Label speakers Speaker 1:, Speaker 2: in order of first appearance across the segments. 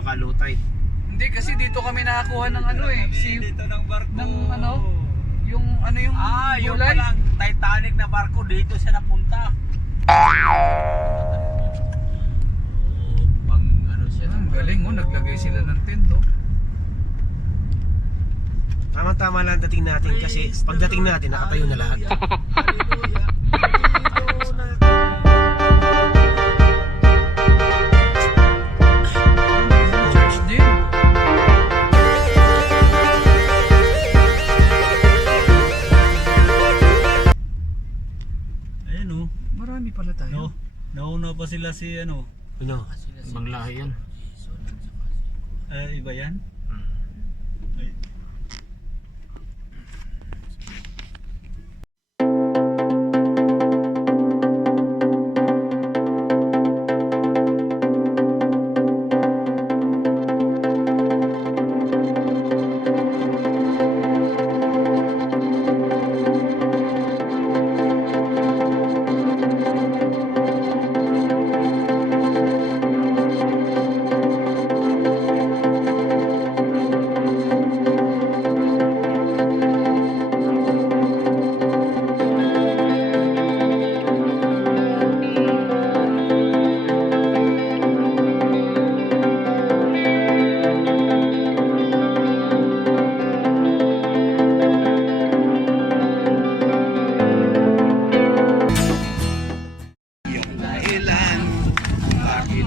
Speaker 1: baka ano, low tide.
Speaker 2: Hindi kasi dito kami nakakuha ng ano eh.
Speaker 1: Si, dito ng barko.
Speaker 2: ng ano, yung ano yung
Speaker 1: Ah, yung gulay. palang Titanic na barko dito siya napunta. Oo, pang ano siya. Ang galing oh, naglagay sila ng tent oh. Tama-tama lang dating natin kasi pagdating natin nakatayo na lahat.
Speaker 3: Hallelujah.
Speaker 1: Ano. Ibang lahi yan. Eh, iba yan? Ay.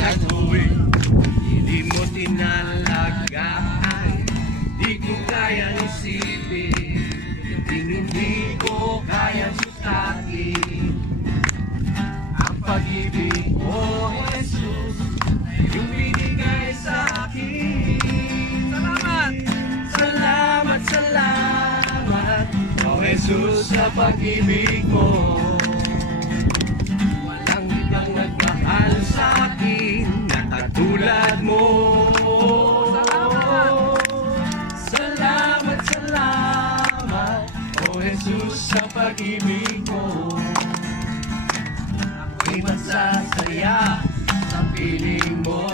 Speaker 4: Ako'y hindi mo tinalagaan Di ko kayang isipin Hindi hindi ko kayang sutakin Ang pag-ibig mo, Jesus Yung binigay sa akin
Speaker 1: Salamat!
Speaker 4: Salamat, salamat O Jesus sa pag-ibig mo Jesus sa pag-ibig mo. Ako'y masasaya sa piling mo.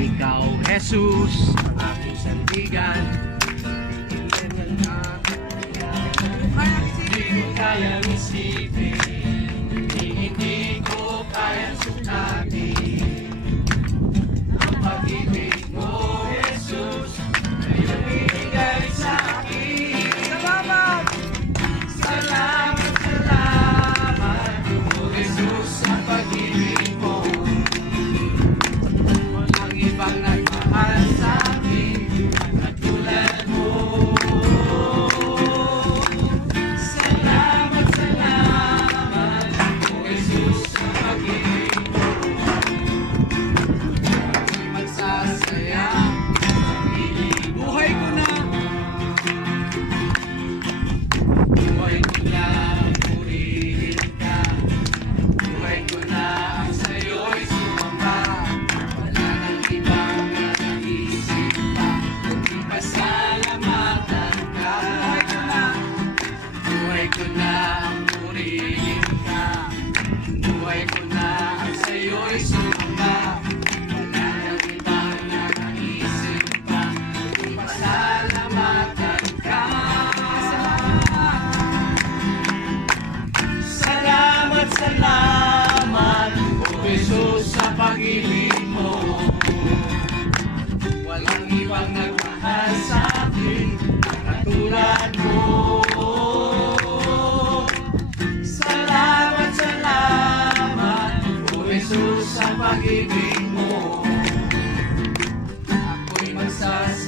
Speaker 4: Ikaw, Jesus, aking sandigan ko ang ibang nagmahal sa akin mo. Salamat, salamat O Jesus sa pag-ibig mo. Ako'y magsasalamat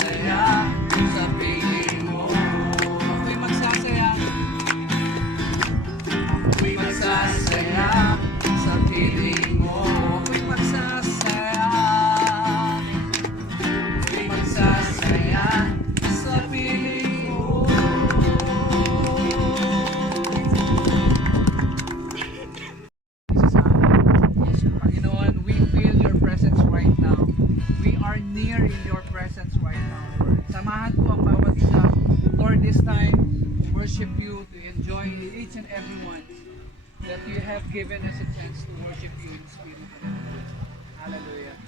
Speaker 5: near in your presence right now, Lord. Samahan po ang bawat isa, Lord, this time to worship you, to enjoy each and every one that you have given us a chance to worship you in spirit. Hallelujah.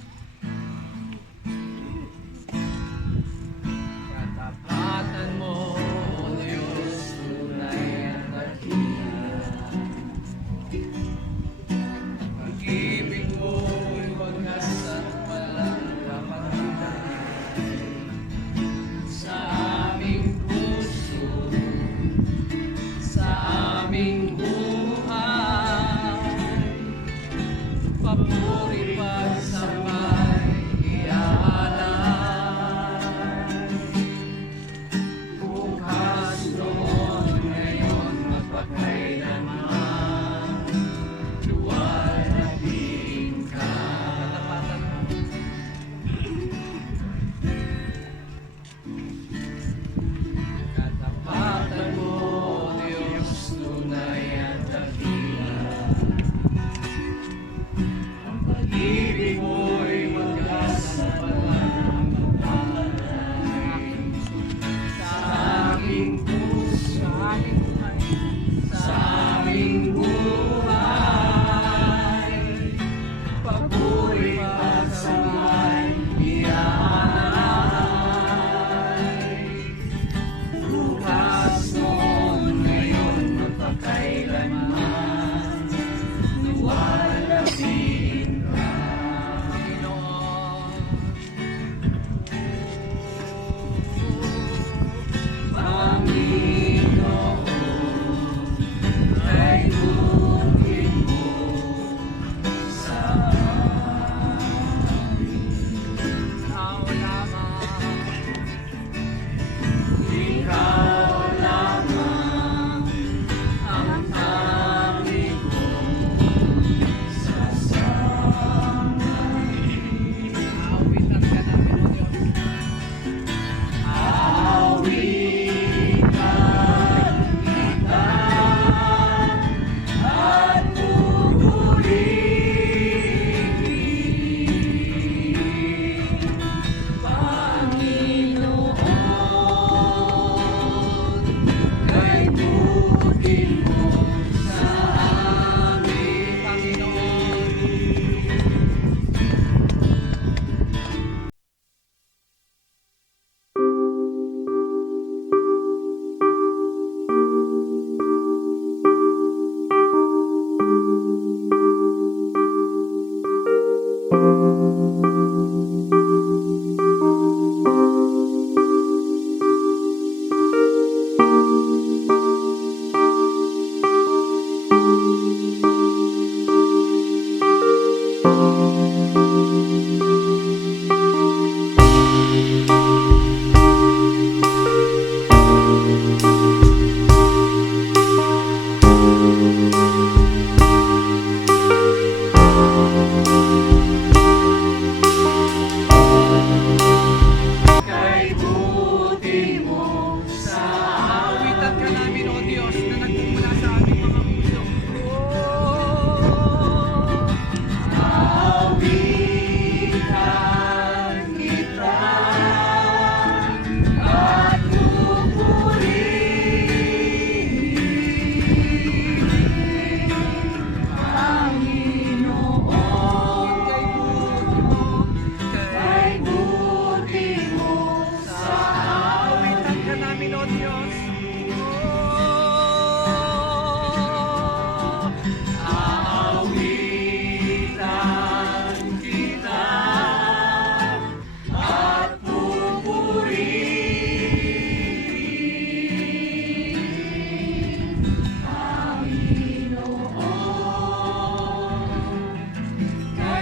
Speaker 4: up.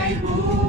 Speaker 4: Hallelujah.